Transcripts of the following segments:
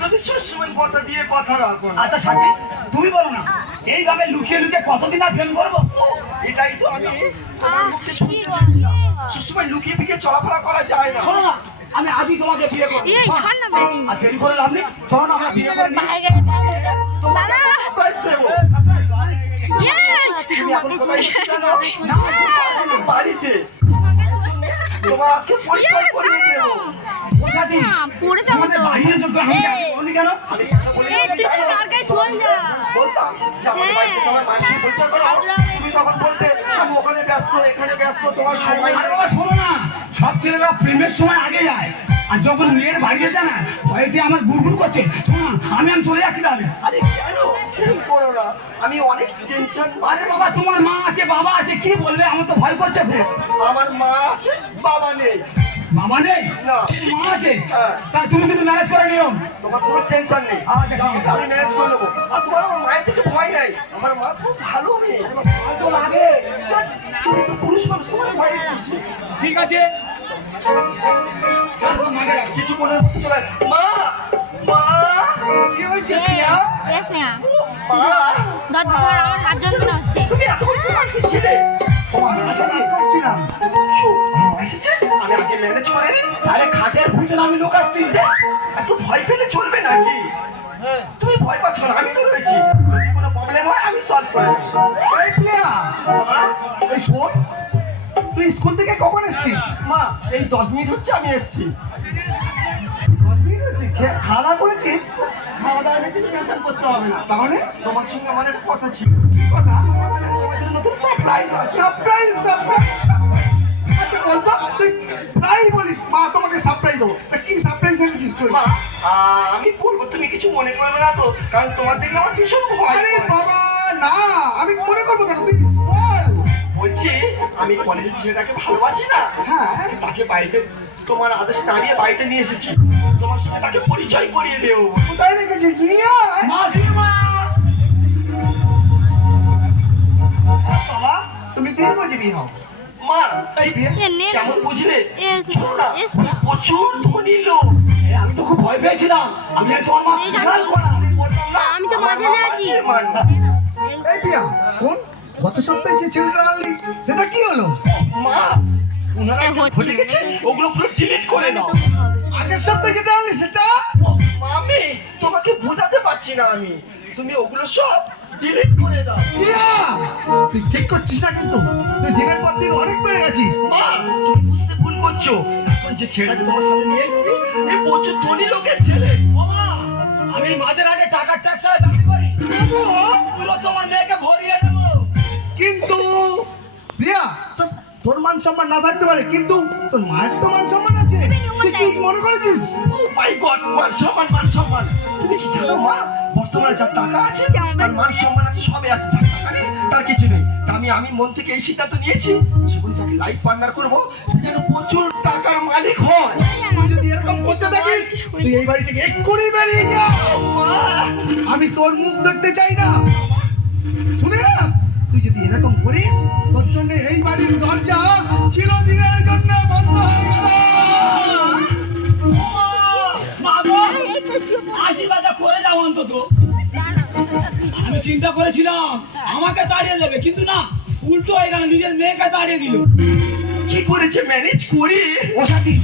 তুমি সবসময় কথা দিয়ে কথা রাখো না। আচ্ছা সাথী তুমি বলো না, এইভাবে লুকিয়ে লুকিয়ে কতদিন আর প্রেম করবো? এটাই তো আমি তোমার মুখে শুনতে চাইছিলাম। সবসময় লুকিয়ে ফিকিয়ে চলাফেরা করা যায় না। শোনো না, আমি আজই তোমাকে বিয়ে করবো। এই শোন না বেটি, আর দেরি করে লাভ নেই, চলো না আমরা বিয়ে করে নিই। তোমাকে কোথায় দেবো? তুমি এখন কোথায় জানো? বাড়িতে তোমার আজকে পরিচয় করিয়ে দেবো। ও সাথী, পড়ে যাবো আমাদের তো। বাড়ির যোগ্য আমি বলি কেন? আমি কেন বলি এই তুমি তুই জানো? তো কালকে চল যা। বলতাম যে আমাদের বাড়িতে তোমার মায়ের সঙ্গে পরিচয় করো। তুমি তখন বলতে আমি ওখানে ব্যস্ত, এখানে ব্যস্ত, তোমার সময় আরে নেই। বাবা শোনো না, সব ছেলেরা প্রেমের সময় আগে যায়, আর যখন মেয়ের বাড়িতে যায় না ভয়েতে আমার গুড়গুড় করছে। শোনো না, আমি চলে যাচ্ছি তাহলে। আরে কেন এরকম করো না? আমি অনেক টেনশন। আরে বাবা তোমার মা আছে বাবা আছে, কি বলবে? আমার তো ভয় করছে খুব। আমার মা আছে, বাবা নেই। বাবা নেই না। মা আছে, হ্যাঁ। তা তুমি কিন্তু ম্যানেজ করে নিও। তোমার কোনো টেনশন নেই। আচ্ছা, ঠিক আছে। আমি ম্যানেজ করে নেবো। আর তোমার আমার মায়ের থেকে ভয় নাই। আমার মা খুব ভালো মেয়ে। আমার ভয় তো লাগে। তুমি তো পুরুষ মানুষ, তোমার ভয় কিসে? ঠিক আছে, কিছু কোনো চলে মা, মা কি হয়েছে? প্রিয়া? এস না মা, দর ধর আমার হাত যন্ত্রণা হচ্ছে। তুমি এতক্ষণ কোথায় ছিলে? আমি কাজ করছিলাম। এসেছে? আমি আগে ম্যানেজ করে নিই। তাহলে খাটের ভিতরে আমি লুকাচ্ছি। এত ভয় পেলে চলবে নাকি? তুমি ভয় পাচ্ছ না, আমি তো রয়েছি। যদি কোনো প্রবলেম হয় আমি সলভ করে দেবো। এই প্রিয়া, এই শোন, তুই স্কুল থেকে কখন এসেছিস? মা এই 10 মিনিট হচ্ছে আমি এসেছি। 10 মিনিট হচ্ছে? খাওয়া দাওয়া করেছিস? খাওয়া দাওয়া নিয়ে তুমি টেনশন করতে হবে না। তাহলে তোমার সঙ্গে আমার একটা কথা ছিল। কথা? তোমার জন্য নতুন সারপ্রাইজ আছে। Surprise, surprise. আচ্ছা বলতো, তুই প্রায় বলিস মা তোমাকে সারপ্রাইজ দেবো। তা কি সারপ্রাইজ রেখেছিস তুই? মা আমি বলবো, তুমি কিছু মনে করবে না তো? কারণ তোমার দেখলে আমার ভীষণ ভয় আরে করে। বাবা না, আমি মনে করবো কেন, তুই বল। বলছি আমি কলেজের ছেলেটাকে ভালোবাসি না, হ্যাঁ। তাকে বাড়িতে তোমার আদেশে দাঁড়িয়ে বাড়িতে নিয়ে এসেছি। তোমার সঙ্গে তাকে পরিচয় করিয়ে দেবো। কোথায় রেখেছিস? নিয়ে আয়। মাসিমা, বাবা তুমি 3 বছরই হও। মা এই প্রিয়া, এ নে কেমন বুঝলে? এস শোনো না, এস ও প্রচুর ধনী লোক। আমি তো খুব ভয় পেয়েছিলাম। আমি তোমার মা এই বিশাল জানো। করা। আমি বললাম না, আমি তো আমার মাঝখানে মা আছি। মাটির মানুষ। এই প্রিয়া শোন, গত সপ্তাহে যে ছেলেটা আনলি সেটা কি হলো? মা ওনারা এ যা হচ্ছে ভুলে গেছে, ওগুলো পুরো ডিলিট করে এটা দাও। তো হবে। আগের সপ্তাহে যেটা আনলি সেটা? মামি তোমাকে বোঝাতে পারছি না আমি। তুমি ওগুলো সব ডিলিট করে দাও। প্রিয়া, তুই ঠিক করছিস না কিন্তু। তুই দিনের পর দিন অনেক বেড়ে গেছিস। মা তুমি বুঝতে ভুল করছো। এখন যে ছেলেটাকে তোমার সামনে নিয়ে এসেছি, এ প্রচুর ধনী লোকের ছেলে। বাবা, আমি মাঝে আগে টাকার ট্যাক্স চাকরি করি। পুরো তোমার মেয়েকে ভরিয়ে দেবো। কিন্তু প্রিয়া, তোর মান সম্মান না থাকতে পারে, কিন্তু তোর মায়ের তো মান সম্মান আছে। তুই কি মনে করেছিস? মাই গড, মান সম্মান, মান সম্মান। তুমি কি জানো মা, বর্তমানে যার টাকা আছে তার মান সম্মান আছে, সবে আছে। যার টাকা নেই তার কিছু নেই। তা আমি মন থেকে এই সিদ্ধান্ত নিয়েছি, জীবন যাকে লাইফ পার্টনার করবো সে যেন প্রচুর টাকার মালিক হয়। তুই যদি এরকম করতে থাকিস, তুই এই বাড়ি থেকে এক্ষুনি বেরিয়ে যা। মা আমি তোর মুখ দেখতে চাই না। শুনে না, তুই যদি এরকম করিস, তোর জন্য এই বাড়ির দরজা চিরদিনের জন্য বন্ধ হয়ে গেল। মা গো, আরে এই তো শুভ। আশীর্বাদ করে যাও অন্তত। আমি চিন্তা করেছিলাম আমাকে তাড়িয়ে দেবে, কিন্তু না, উল্টো হয়ে গেল, নিজের মেয়েকে তাড়িয়ে দিল। কি করেছে ম্যানেজ করি। ও সাথী,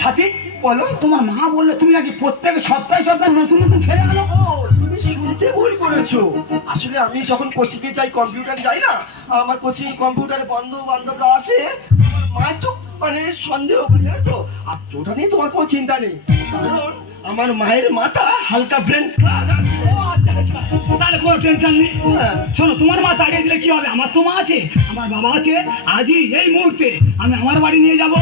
সাথী বলো। তোমার মা বললে তুমি নাকি প্রত্যেক সপ্তাহে সপ্তাহে নতুন নতুন ছেলে আনো। ও তুমি শুনতে ভুল করেছো। আসলে আমি যখন কোচিংয়ে যাই, কম্পিউটার যাই না, আমার কোচিং কম্পিউটারে বন্ধু বান্ধবরা আসে, আমার মা একটু মানে সন্দেহ করে, জানো তো। আর ওটা নিয়ে তোমার কোনো চিন্তা নেই, কারণ আমার মায়ের মাথা হালকা ব্রেন কাজ আছে। ও আচ্ছা আচ্ছা, তাহলে কোনো টেনশন নেই। হ্যাঁ। শোনো, তোমার মা তাড়িয়ে দিলে কি হবে? আমার তো মা আছে, আমার বাবা আছে। আজই এই মুহূর্তে আমি আমার বাড়ি নিয়ে যাব।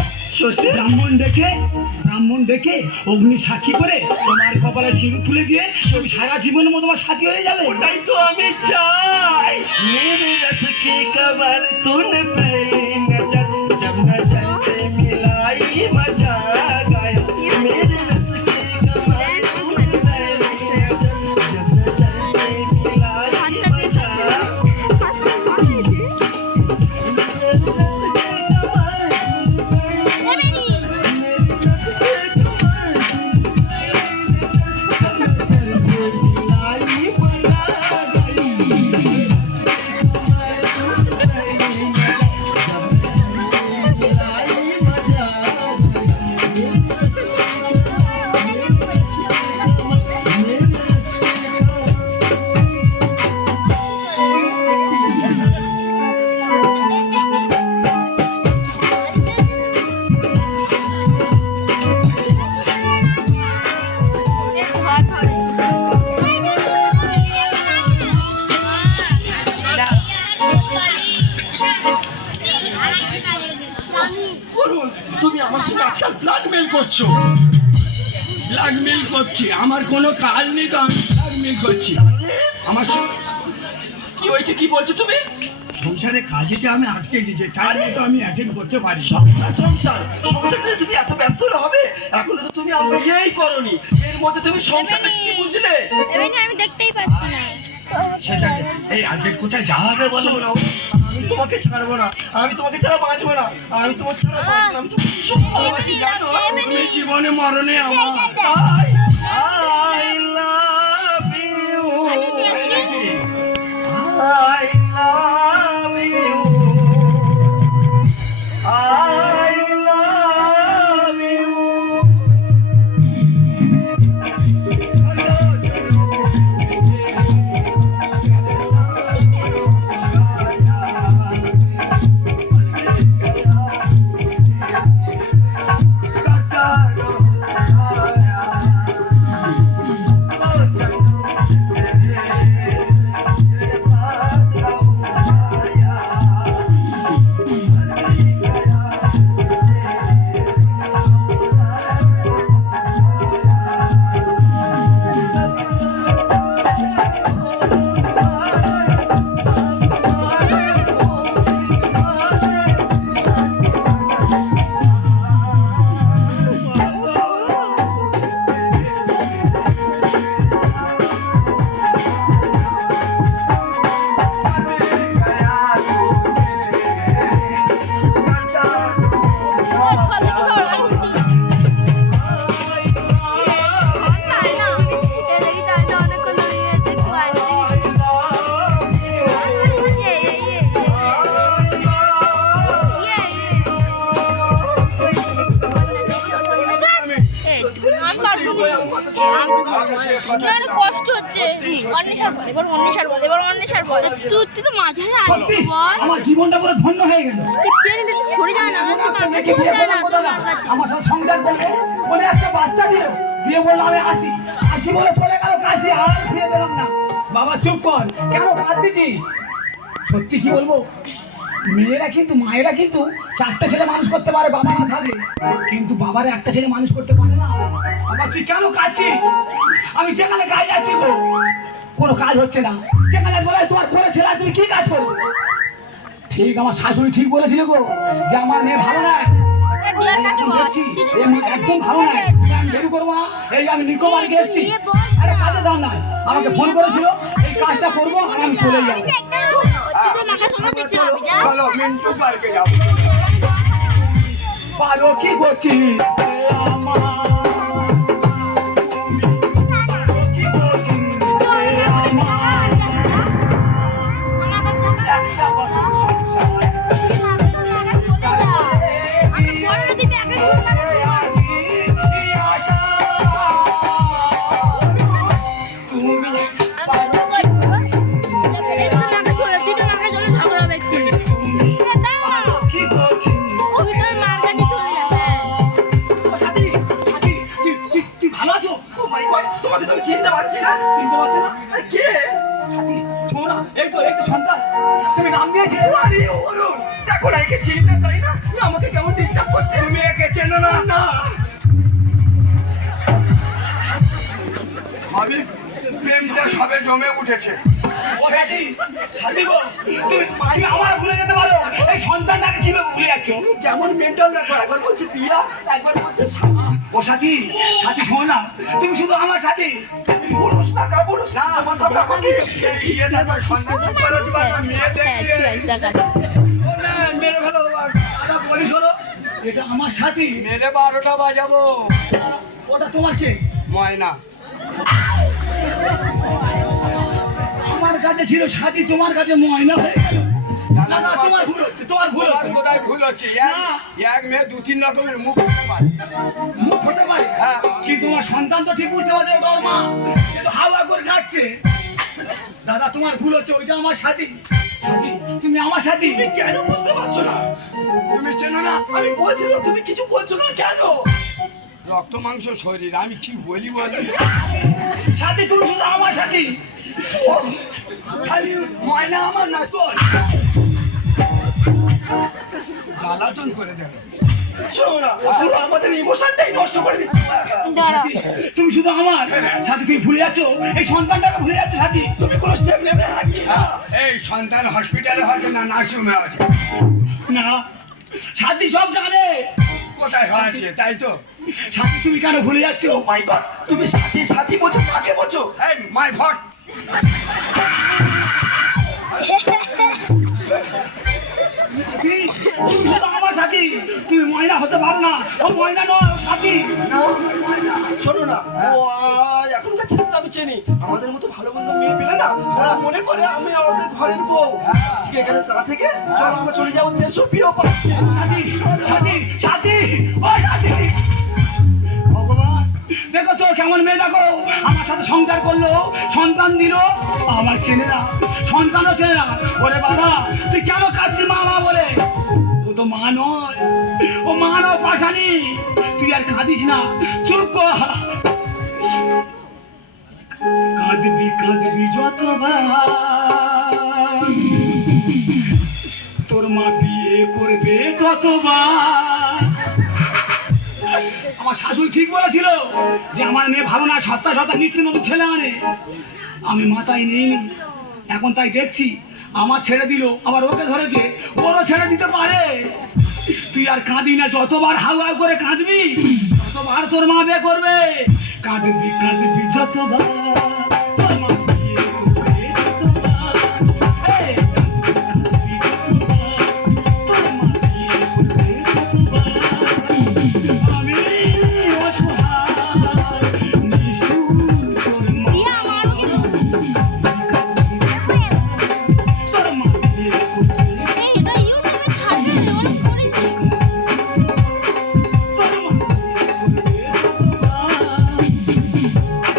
ব্রাহ্মণ ডেকে অগ্নি সাক্ষী করে তোমার কপালে সিঁদুর তুলে দিয়ে তুমি সারা জীবনের মতো আমার সাথী হয়ে যাবে। ওটাই তো আমি চাই। মেরে রস কে কমর তूने पहली नजर जब नजर से मिलाई मजा आ गया। मेरे रस के कमर तूने पहली नजर जब नजर से मिलाई मजा आ गया। এ বেরি আজকাল ব্ল্যাকমেল করছো। ব্ল্যাকমেল করছি, আমার কোনো কাজ নেই তো আমি ব্ল্যাকমেল করছি। আমার কি হয়েছে, কি বলছো তুমি? সংসারে কাজেটা আমি আটকে দিয়েছি, তাই তো আমি অ্যাটেন্ড করতে পারি। সংসার সংসার সংসার নিয়ে তুমি এত ব্যস্ত হলে হবে? এখনো তো তুমি আমার বিয়েই করনি, এর মধ্যে তুমি সংসারটা কি বুঝলে? এমনি আমি দেখতেই পাচ্ছি না। সেটাকে এই আজকে কোথায় যাওয়া হবে বলো? বলো না, আমি তোমাকে ছাড়বো না, আমি তোমাকে ছাড়া বাঁচবো না, আমি তোমার ছাড়া বাঁচবো না, আমি তোমাকে ভীষণ ভালোবাসি, জানো? তুমি জীবনে মরণে আমার I love you, I love you, I love you. কষ্ট হচ্ছে। অন্বেষার বল, এবার অন্বেষার বল, এবার অন্বেষার বল। তুই তো মাথায় সত্যি আসবি বল। আমার জীবনটা পুরো ধন্য হয়ে গেল। তুই ট্রেনে দেখে সরে যায় না, একটা মেয়েকে বিয়ে করলাম কোথায়? আমার সাথে সংসার করবো বলে একটা বাচ্চা দিল, দিয়ে বললো আমি আসি আসি বলে চলে গেল কাশি, আর ফিরে পেলাম না। বাবা চুপ কর, কেন কাঁদতেছি? সত্যি কি বলবো, মেয়েরা কিন্তু মায়েরা কিন্তু 4টে ছেলে মানুষ করতে পারে বাবা না থাকে, কিন্তু বাবারে একটা ছেলে মানুষ করতে পারে না। বাবা তুই কেন কাঁদছিস? আমি যেখানে কাজ যাচ্ছি গো, কোনো কাজ হচ্ছে না। যেখানে বলে তোমার করে ছেলে তুমি কি কাজ করবে? ঠিক আমার শাশুড়ি ঠিক বলেছিল গো যে আমার মেয়ে ভালো নয়। দিয়ার কাছে বল। দেখছি এ মা একদম ভালো নয়, আমি দেরি করবো না। এই আমি নিকোবার গিয়ে এসছি, একটা কাজে দাম নাই, আমাকে ফোন করেছিল এই কাজটা করবো আর আমি চলে যাবো। চলো মিন্টু পার্কে যাবো। পারো কি করছি তোমাকে তো আমি চিনতে পারছি না। চিনতে পারছো না? আরে কে? শোনা, এই তো সন্তান, তুমি নাম দিয়েছিলে। আরে অরুণ, দেখো না একে চিনতে চাই না, আমাকে কেমন ডিস্টার্ব করছে। তুমি একে চেনো না? না ভাবি প্রেমটা সবে জমে উঠেছে। ও সাথী, সাথী গো, তুমি আমার ভুলে যেতে পারো, এই সন্তানটাকে কিভাবে ভুলে যাচ্ছ? কেমন মেন্টাল দেখো, একবার বলছে দিয়া, একবার বলছে স্বামী। ও সাথী, সাথী শোনো না, তুমি শুধু আমার সাথী। পুরুষ না কাপুরুষ না, তোমার সামনে আমাকে বিয়ে থাকবে সন্তান করে দিবা না, মেয়ে দেখবে মেরে ফেলো। দাদা বলি শোনো, এটা আমার সাথী। মেরে 12টা বাজাবো। ওটা তোমার কে? ময়না। আমার কাছে ছিল সাথী, তোমার কাছে ময়না হয়ে গেল। না না, তোমার ভুল হচ্ছে, তোমার ভুল তোমার হচ্ছে। কোথায় ভুল হচ্ছে? না। এক মেয়ে 2-3 রকমের মুখ হতে পারে। মুখ হতে পারে, হ্যাঁ। কিন্তু তোমার সন্তান তো ঠিক বুঝতে পারছে ওটা ওর মা, সে তো হাওয়া করে যাচ্ছে। দাদা তোমার ভুল হচ্ছে, ওইটা আমার সাথী। সাথী, তুমি আমার সাথী। তুমি কেন বুঝতে পারছো না? তুমি চেনো না? আমি বলছি তো, তুমি কিছু বলছো না কেন? রক্ত মাংস শরীর, আমি কি বলি বলি? সাথী তুমি শুধু আমার সাথী। খালি ময়না আমার না তোর। জ্বালাতন করে দেবে। শোনো না পুরো আমাদের ইমোশনটাই নষ্ট করে দিচ্ছে দাঁড়া তুমি শুধু আমার সাথী, তুমি ভুলে যাচ্ছ এই সন্তানটাকে ভুলে যাচ্ছ সাথী। তুমি কোনো স্টেপ নেবে নাকি এই সন্তান হসপিটালে হচ্ছে না নার্সিংহোমে আছে? না সাথী সব জানে। কোথায় হয়েছে তাই তো? সাথী তুমি কেন ভুলে যাচ্ছ? ও মাই গড তুমি সাথী সাথী বোঝো কাকে বোঝো এই মাই ফট। সাথী, তুমি শুধু আমার সাথী, তুমি ময়না হতে পারো না। ও ময়না নয়, ও সাথী। শোনো না ও আর এখনকার ছেলেরা আমি চিনি আমাদের মতো ভালো মন্দ মেয়ে পেলে না ওরা মনে করে আমি আমাদের ঘরের বউ ঠিক এখানে না থেকে চলো আমরা চলে যাবো দেশপ্রিয় পার্কে সাথী, সাথী, সাথী, ও সাথী। ভগবান দেখো কেমন মেয়ে, দেখো আমার সাথে সংসার করলো, সন্তান দিল, আমার ছেলেরা সন্তানও ছেলেরা। ওরে বাবা তুই কেন কাঁদছিস মা মা বলে? ও তো মা নয়, ও মা নয় পাশানি। তুই আর কাঁদিস না, চুপ কর। কাঁদবি কাঁদবি যতবার তোর মা বিয়ে করবে ততবার। আমার শাশুড়ি ঠিক বলেছিল যে আমার মেয়ে ভালো না, সপ্তাহ সপ্তাহ নিত্য নতুন ছেলে আনে। আমি মাথায় নেই, এখন তাই দেখছি আমার ছেড়ে দিল, আবার ওকে ধরেছে, ওরও ছেড়ে দিতে পারে। তুই আর কাঁদি না, যতবার হাউ হাউ করে কাঁদবি ততবার তোর মা বিয়ে করবে। কাঁদবি কাঁদবি যতবার তোর মা বিয়ে করবে ততবার। এই, কাঁদবি যতবার, তোর মা বিয়ে করবে ততবার। আমি অসহায়, নিষ্ঠুর তোর মা, দিয়া আমার কিন্তু তোর মা বিয়ে করবে। এই এটা ইউটিউবে ছাড়বে না অনেক করে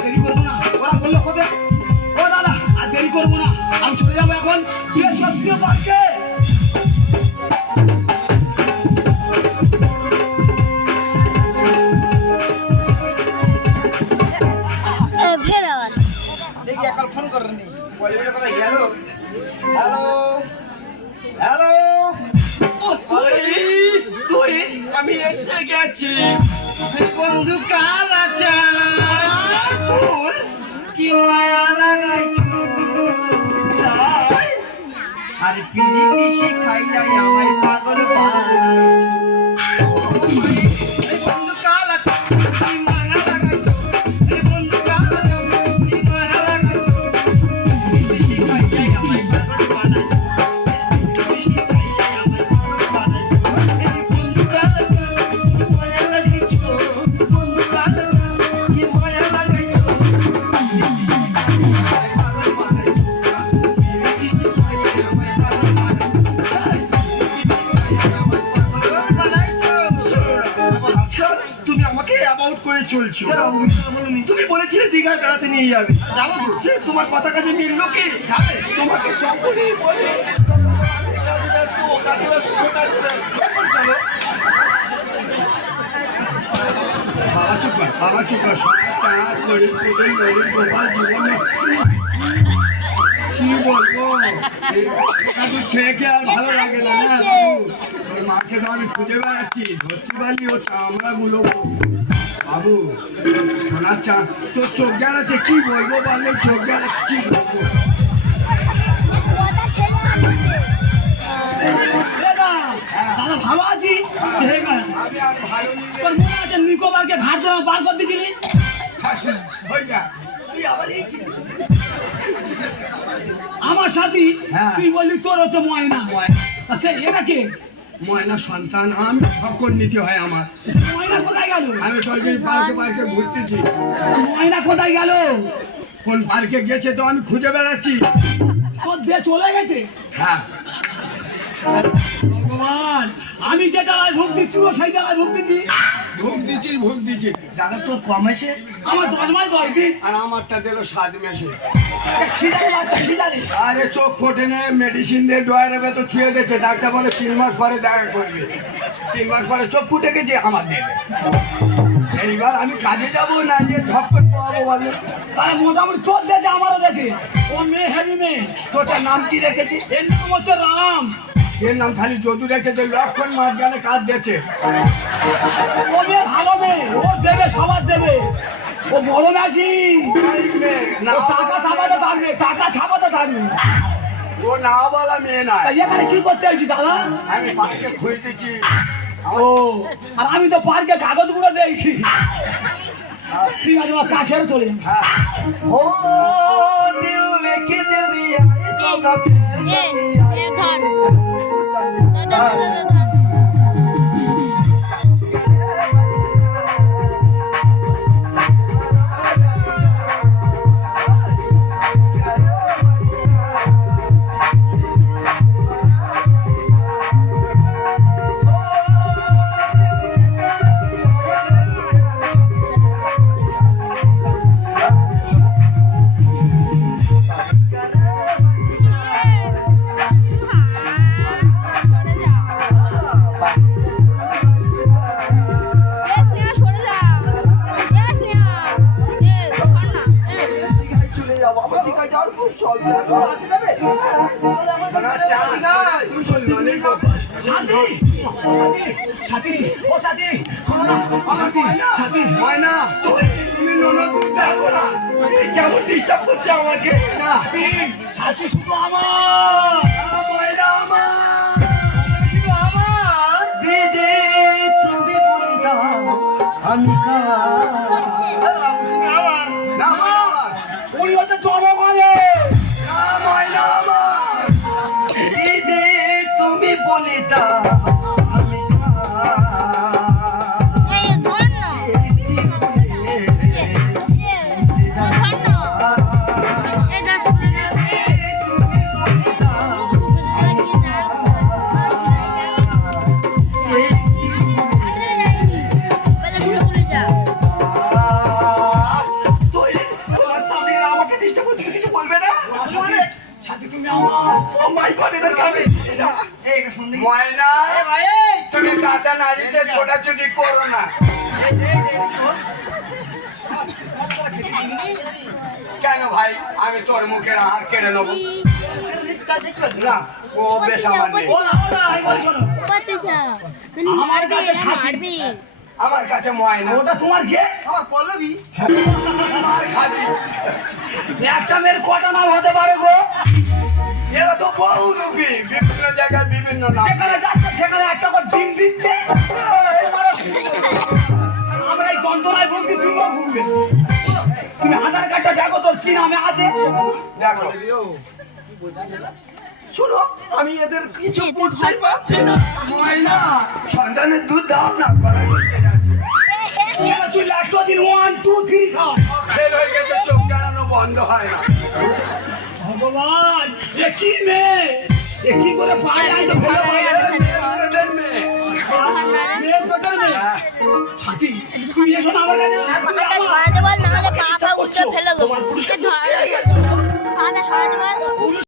দেরি করবো না, ওরা বললো কোথায়? ও দাদা আর দেরি করবো না, আমি চলে যাবো এখন দেশপ্রিয় পার্কে। ভেদাবাদ দেখি একাল ফোন করেনি বলিউডে কোথায় গেল? হ্যালো হ্যালো ও তুই তুই আমি এসে গেছি বন্ধু কাল আছে বল কি মায়া লাগাইছো তাই আর পিড়িতি শিখাই নাই আমায় পাগল বানাইছো এই বন্ধু কাল আছে কি মায়া লাগাইছো এই বন্ধু কাল আছে কি মায়া লাগাইছো পিড়িতি শিখাই নাই আমায় পাগল বানাইছো পিড়িতি শিখাই নাই আমায় পাগল বানাইছো এই বন্ধু কাল আছে কি মায়া লাগাইছো বন্ধু কাল আছে কি মায়া লাগাইছো আচ্ছা তুমি আমাকে অ্যাবাউট করে চলছো তুমি বলেছিলে দীঘা বেড়াতে নিয়ে যাবে যাবো তো সে তোমার কথা কাজে মিললো কি যাবে তোমাকে যখনই বলে তখন বলো, আমি কাজে ব্যস্ত, ও কাজে ব্যস্ত, সে কাজে ব্যস্ত। এখন চলো। বাবা চুপ কর চাঁদ করি কোথায় করি গোপাল জীবনে কি বলবো একটু ছেলেকে আর ভালো লাগে না না বাবু। তোর মাকে তো আমি খুঁজে বেড়াচ্ছি, ধরতে পারলি ও চামড়া গুলো বাবু। সোনার চাঁদ তোর চোখ গেলাচ্ছে, কি বলবো বললে চোখ গেলাচ্ছে, কি বলবো? দাদা ভালো আছি। আমি আর ভালো নিলে তোর মনে আছে নিকোবারকে ঘাট ধরে বার করে দিয়েছিলি? হাসি হয়ে যা। তুই আবার এই ছিলি। আমার সাথী হ্যাঁ। তুই বললি তোর হচ্ছে ময়না। আচ্ছা এরা কে? ময়না সন্তান, আমি সকল নিতে হয় আমার। ময়না কোথায় গেল? আমি তো পার্কে পার্কে ঘুরতেছি। ময়না কোথায় গেল? কোন পার্কে গেছে তো আমি খুঁজে বেড়াচ্ছি। তোর দিয়ে চলে গেছে। হ্যাঁ ভগবান আমি যে জ্বালায় ভোগ দিচ্ছি ও সেই জ্বালায় ভোগ দিচ্ছি। ভোগ দিচ্ছি দাদা তোর কমেছে আমার 10 মাস 10 দিন আর আমারটা দিল 7 মাসে। ছিটারে বাচ্চা ছিটারে। আরে চোখ ফোটে নে মেডিসিন দিয়ে ডয়ারে তো ছুঁয়ে দিয়েছে, ডাক্তার বলে 3 মাস পরে দেখা করবে। 3 মাস পরে চোখ ফুটে গেছে আমার দেবে। এইবার আমি কাজে যাবো না যে ঝপ করে পাবো বলে? তাহলে মোটামুটি তোর দিয়েছে আমারও দিয়েছে। ও মেয়ে হেভি মেয়ে। তোর নাম কি রেখেছি? এর নাম হচ্ছে রাম। এর নাম খালি যদু রেখেছে, লক্ষণ মাঝখানে কাজ দিয়েছে। ও মেয়ে ভালো মেয়ে, ও দেবে, সবার দেবে। ও বড় মাসি, ও টাকা ছাপাতে থাকবে, টাকা ছাপাতে থাকবে। ও না বলা মেয়ে না, তা এখানে কি করতে আইছি দাদা? আমি পাশে খুঁজতেছি। ও, আর আমি তো পার্কে কাগজগুলো দেখছি। ঠিক আছে, আমার কাশের চলে যাবে। ओ दिल लेके दिल दिया ये सौदा प्यार का दिया এ ধর ধর। চলে যাবো আমার দিকে যাওয়ার খুব শখ আসে যাবে সাথী, সাথী, সাথী, ও সাথী, শোনো না, সাথী, ময়না, তুমি ননদ দেখো না, কেমন ডিস্টার্ব করছে আমাকে না, সাথী শুধু আমার। ময়না আমার। বেদে তুমি বলে দাও আমি না ময়না আমার, উনি হচ্ছে জনগণের। না ময়না আমার। বেদে তুমি বলে দাও আমি তোমার সামনে এরা আমাকে ডিস্টার্ব করছে, কিছু বলবে না? সাথী তুমি আমার। ও মাই গড, এদের কানে ময়না, তুমি কাঁচা নাড়িতে ছোটাছুটি করো না। কেন ভাই, আমি তোর মুখের আহার কেড়ে নেবো না? ও বেশ আমার নেই। ও না, ও না, আমি বলি শোনো। আমার কাছে সাথী। আমার কাছে ময়না, ওটা তোমার কে? আমার পল্লবী মার খাবি। একটা মেয়ের কটা নাম হতে পারে গো? এরা তো বহু রূপী, বিভিন্ন জায়গায় বিভিন্ন নাম। সেখানে যাচ্ছে, সেখানে একটা করে ডিম দিচ্ছে। আমরা এই যন্ত্রণায় বলছি, তুমিও ভুগবে। তুমি আধার কার্ডটা দেখো, তোর কি নামে আছে? দেখো, শোনো, আমি এদের কিছু বুঝতেই পারছি না। ময়না, সন্তানের দুধ দাও না। তুই একটা দিন 1 2 3 খাও। ফেল হয়ে গেছে, চোখ টানানো বন্ধ হয় না। ভগবান, এ কি মেয়ে? এ কি করে পারে? আমি তো ভেবে পাই না। মেয়ের মেয়ে। মেয়ের পেটের মেয়ে। হাতি, তুমি এসো না আমার কাছে। পাটা সরাতে বল, নাহলে পা পা উল্টে ফেলে দেবো। ধর পাটা সরাতে বল।